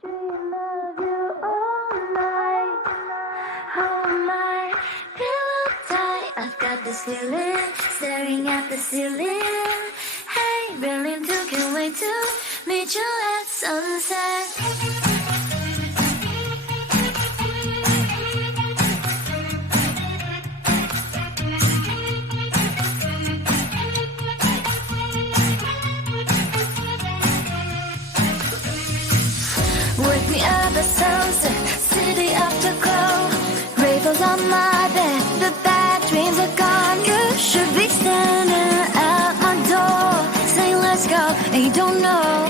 Dream of you all night. Hold my pillow tight. I've got this feeling, staring at the ceiling. Hey, Berlin, too, can't wait to meet you at sunset. Wake me up at sunset, city afterglow. Rainbows on my bed, the bad dreams are gone. You should be standing at my door, saying let's go, and you don't know.